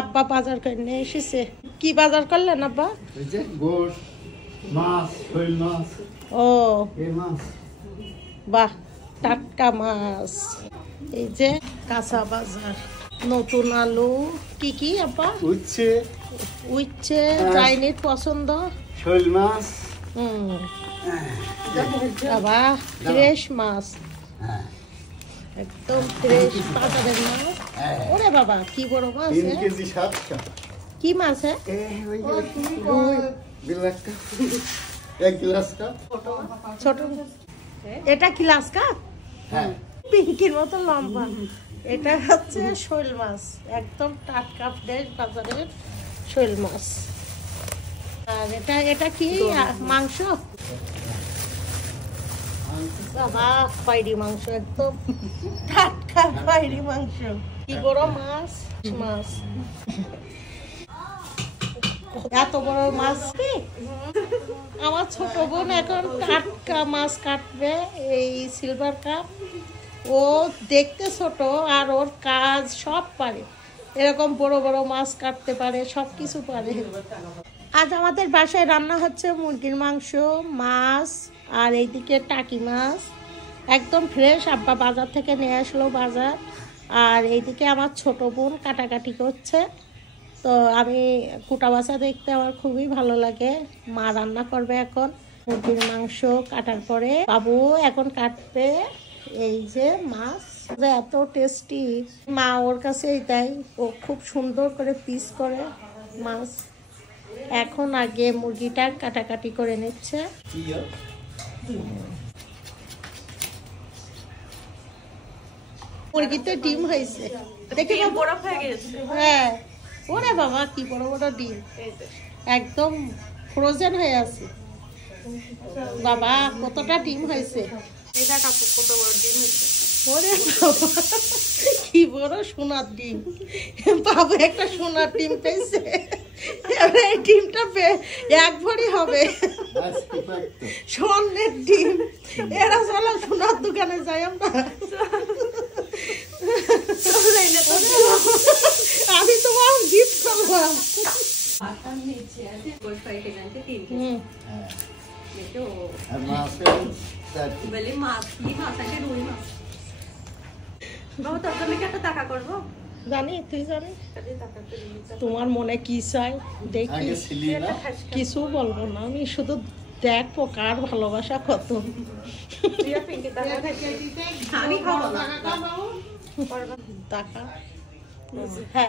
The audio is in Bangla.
আব্বা বাজার করে নিয়ে এসেছে। কি বাজার করলেন আব্বা? এই যে গোশ, মাছ, শৈল মাছ। ও এই মাছ। বাহ, টাটকা মাছ। এই যে কাঁচা বাজার, নতুন আলু। কি কি আব্বা? উচ্ছে, উচ্ছে চাইনিজ পছন্দ। শৈল মাছ। বাবা ফ্রেশ মাছ, একদম ফ্রেশ বাজারের মাছ। ওরে বাবা কি বড় মাছ! 3 কেজি 700। কি মাছ? এক গ্লাস কাপ। ছোট। এটা কি গ্লাস কাপ? হ্যাঁ, পিঙ্কির মতো লম্বা। এটা হচ্ছে শৈল মাছ, একদম টাটকা ফ্রেশ বাজারের শৈল মাছ। আর এটা কি মাংস? বাবা খয়েরি মাংস, একদম টাটকা খয়েরি মাংস। কি বড় মাছ! মাছ এত বড় মাছ কি? আমার ছোট বোন এখন টাটকা মাছ কাটবে, এই সিলভার কাপ। ও দেখতে ছোট আর ওর কাজ সব পারে, এরকম বড় বড় মাছ কাটতে পারে, সব কিছু পারে। আজ আমাদের বাসায় রান্না হচ্ছে মুরগির মাংস, মাছ, আর এইদিকে টাকি মাছ একদম ফ্রেশ, আব্বা বাজার থেকে নিয়ে আসলো বাজার। আর এইদিকে আমার ছোট বোন কাটাকাটি করছে। তো আমি কুটা বাছা দেখতে আমার খুবই ভালো লাগে। মা রান্না করবে এখন মুরগির মাংস কাটার পরে, বাবু এখন কাটবে এই যে মাছ, এত টেস্টি। মা ওর কাছেই তাই, ও খুব সুন্দর করে পিস করে মাছ। এখন আগে মুরগিটা কাটাকাটি করে নিচ্ছে। মুরগিতে ডিম হয়েছে, দেখি বরফ হয়ে গেছে। হ্যাঁ, ওরে বাবা কি বড় বড় ডিম, একদম ফ্রোজেন হয়ে আছে। বাবা কতটা ডিম হয়েছে! এটা কাকু কত বড় ডিম হয়েছে! ওরে বাবা কি বড় সোনার ডিম! বাবু একটা সোনার ডিম পেয়েছে। এবার এই ডিমটা এক ভরি হবে, স্বর্ণের ডিম। এরা চলো সোনার দোকানে যাই আমরা। আমি তোমার গিফট করলাম। জানি, তুই জানি তোমার মনে কি চাই দেখি। কিছু বলবো না, আমি শুধু দেখবো কার ভালোবাসা কত। টাকা হ্যাঁ